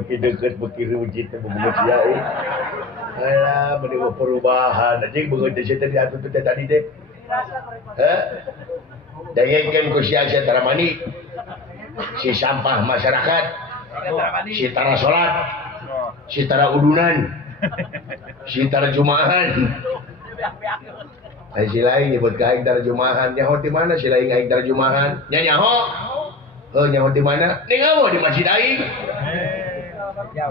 beki deket beki rujit begitu sia alah mending perubahan anjing begitu sia tadi atuh tadi teh dayengkeun ku sia tara mani si sampah masyarakat si tara salat si tara udunan si tara jumaahan ai si lain nyebut ka aing tarjumahan nyaho di mana si lain aing tarjumahan nya nyaho nyaho di mana ningawo di masjid aing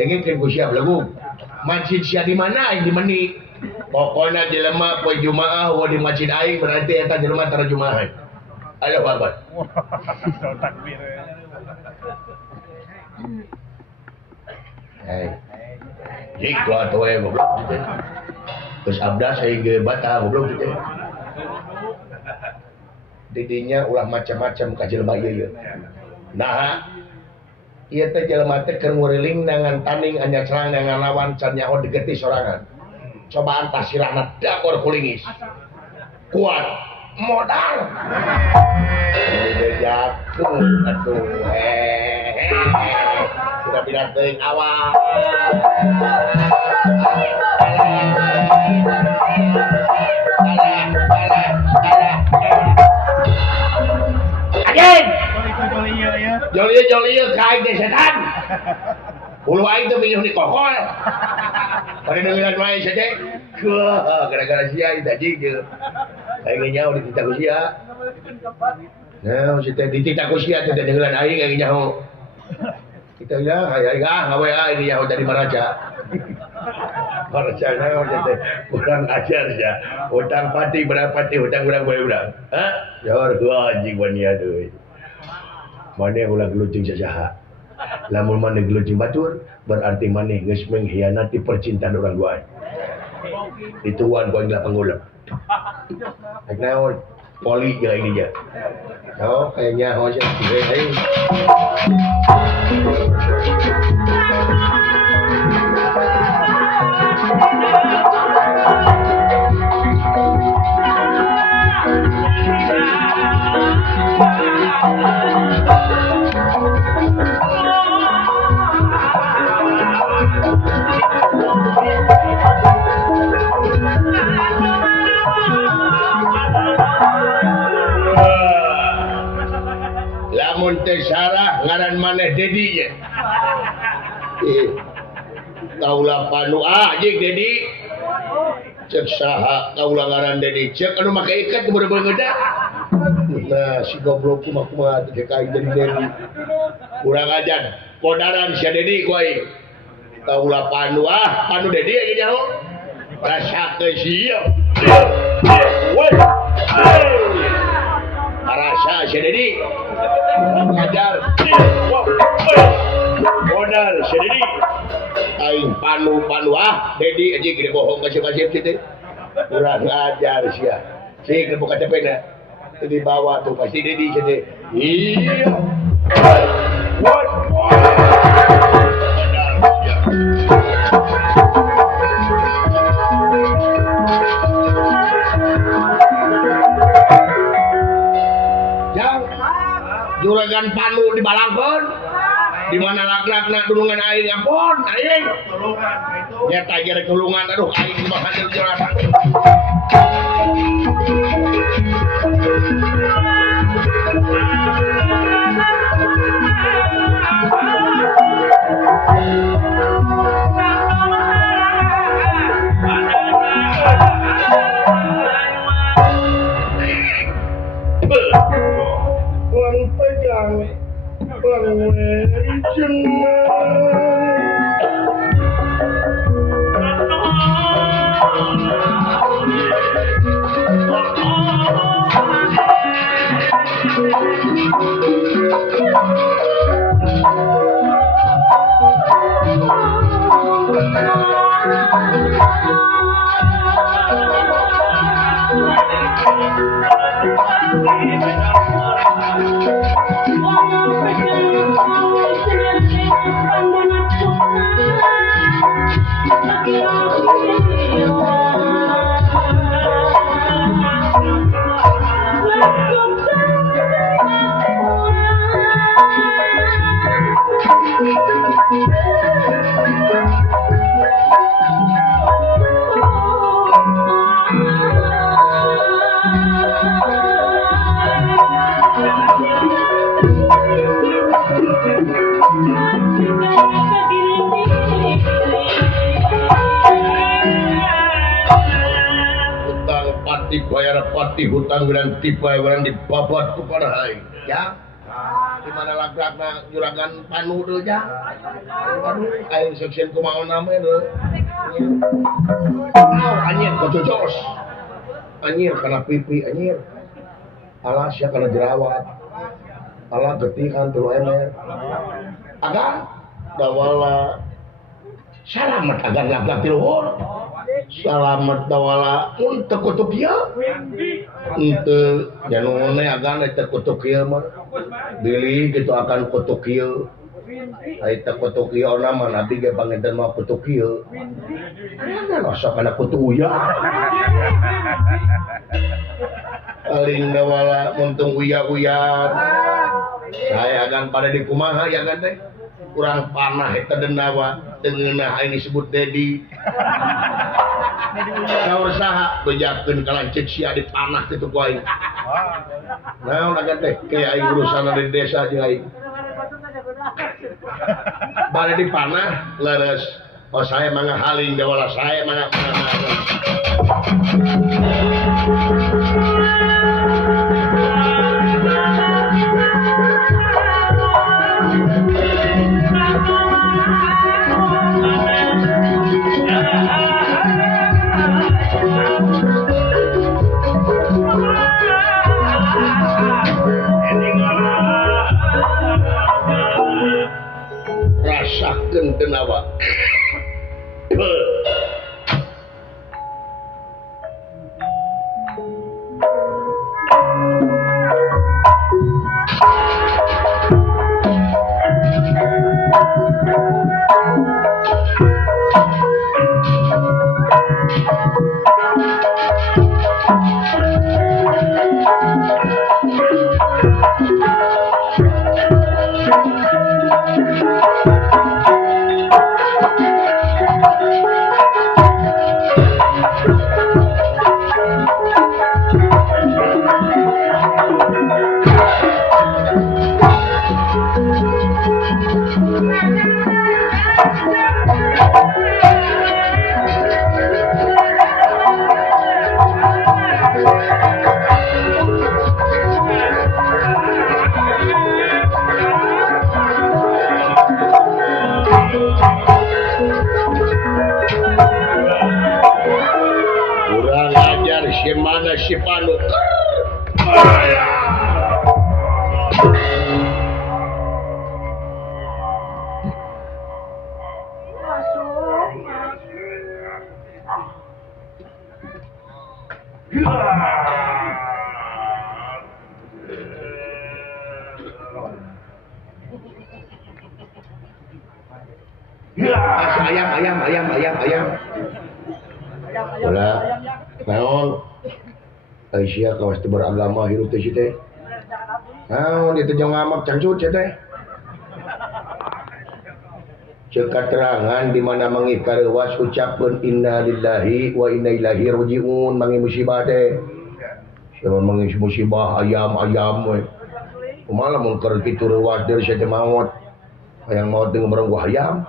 dengkeun ku sia belagu masjid sia di mana aing di meni pokona jelema poe jumaah wa di masjid aing berarti eta jelema tarjumahan Allahu Akbar takbir jik lo atuh we goblok terus abdas saya ge bata goblok gitu didinya ulah macam-macam ka jelema ieu nah ieu teh jelema teh keur nguriling nangan tanding anya serang nangan lawan can nyaho degeti sorangan cobaan tasirahna dakor kulingis kuat modal jakeun atuh sudah bilang teuing awal Agen joli kain deh setan ulu aing teh milih di kokol pada dengeran wae saja gara-gara sia itu aja gitu aing nyaho di tita ku sia nah si teh di tita ku sia teh dengeran aing nyaho kita ya ngawe aing nyaho dari maraja maraja nyaho teh kurang ajar ya hutang pati berapati hutang urang hah jor gua anjing wania deui maneh ulah gelucing sajaha lamun maneh gelucing batur berarti maneh geus mengkhianati percintaan orang lain dituan ku aing panggulem ek naon poli jeung ini ja kayaknya hoja aing lamun teh sarah ngaran maneh Dedi ye kaula panu jeung Dedi cek saha kaula ngaran Dedi cek anu make ikat bener-bener ngeudak nah si goblok kumaha teh kain dari Dedi urang ajan kodaran sia Dedi ku aing kaula panu panu Dedi aya nyaho rasakeun sia rasa sia Dedi ngajar modal sia Dedi aing panu Dedi aja gede bohong kasih kitu urang ngajar sia si gede buka cepena dibawa tuh pasti Dedi sia teh iya what juragan panu dibalangkeun di mana lag-lagna dulungan aing ampun aing nya tajer tulungan aduh aing mah handel juragan pegang dibayar pati hutang dan tipai barang dibabat kepada hai ya di mana lagrakna juragan panu tuh ya ayo section kumaha namanya tuh anjir kococos anjir kana pipi anjir alah sia kana jerawat alah getihan teu emer aga dawala salamet agan laglak ti luhur salamet dawala mun teu kutuk ieu henteu janune agan teu kutuk ieu mah deuli kitu akan kutuk ieu ai teu kutuk ieu mah nabi ge panginten mah kutuk ieu ana rasa kana kutu uya aling dawala muntung uya-uyan saya akan pada di kumaha ya kan teh kurang panah eta dendawa tengeunah ini disebut Dedi saur saha bejakeun kalancik sia dipanah kitu ku aing naon agan teh ke aing urusan di desa jeung aing bade dipanah leres oh saya mangga haling dawala saya mangga rasakeun tenawa si Panu ayam bola naon Aisyah kawas teu beragama hirup teh teh naon ditu jeung ngamak cangcut teh ceuk katerangan di mana mangi karewas ucapkeun inna lillahi wa inna ilaihi rajiun mangi musibah teh samun mangi musibah ayam we kumaha mun keur kitu reuwas deui sia teh maot hayang maot dengan berengguh ayam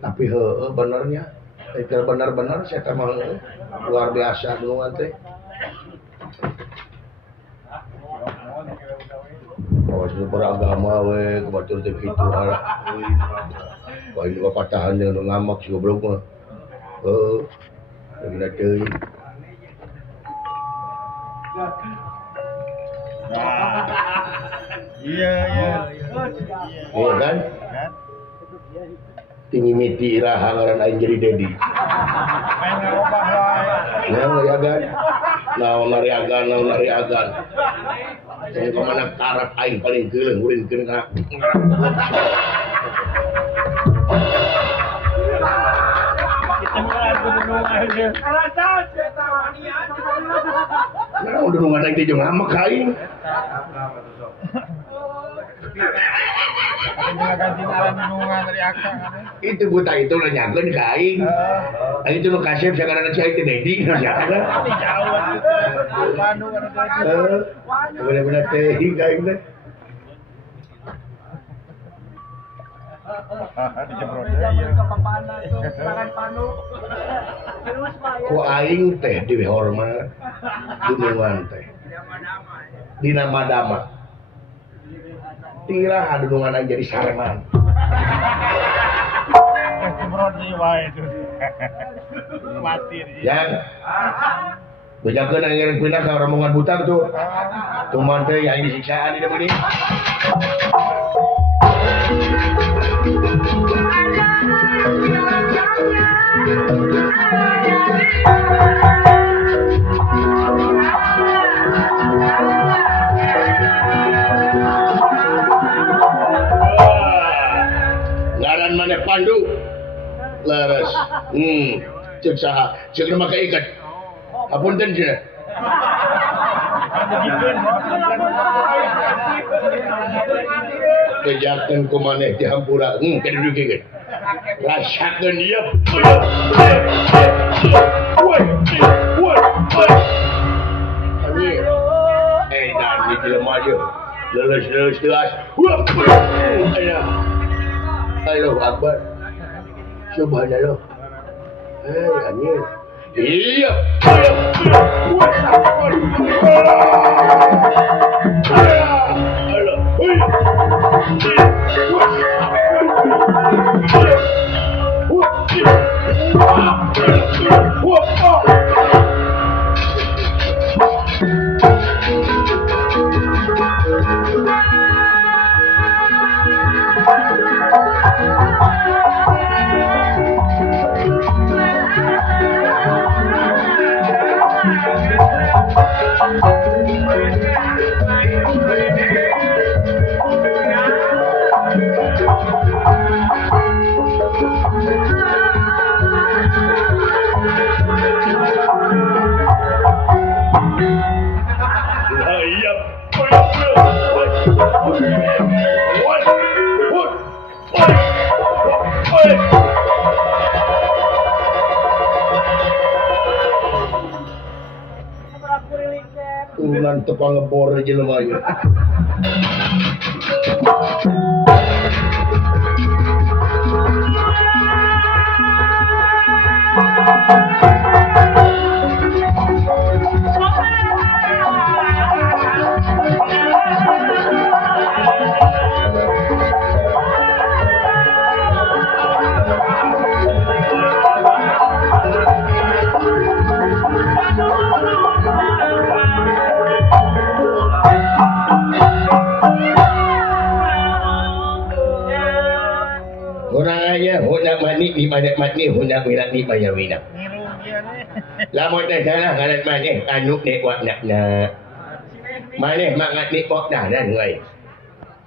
tapi heueuh benernya itu benar-benar saya mah luar biasa duluan teh awas beragama we kebatur teh kitu halah wah ini patahan dengan ngamak si goblok mah gila deui iya kan tinggi miti iraha ngaran aing jadi Dedi ya kan naon nari agan yang kemana karat aing paling geuleuh ngurinkeun ka nah udah nunggu aing teh jeung ngamak aing itu buta itu nanyakeun ka aing aing teh nu kasep sagarana si aing teh Dedi nanyakeun bener-bener teh aing teh ku aing teh dihormat dunungan teh dina madama tiraha dunungan aja jadi sareman yang bejakeun ngiring pindah ka rombongan buta tuh tuman teh yang disiksaan di depan ini ngaran maneh Pandu leres cek saha cek nama ka ikat apunten cenah kejakeun ku maneh di hampura kada dugeun rasakeun ieu dan di jelema aja leles telas Allahu Akbar subhanallah anjir iya ulan tepang ngebor jelema ieu hundak mani di padat mati hundak wirak di bayar wirak lamun teh salah ngaran maneh anu nek wakna maneh mangat ni pok danan we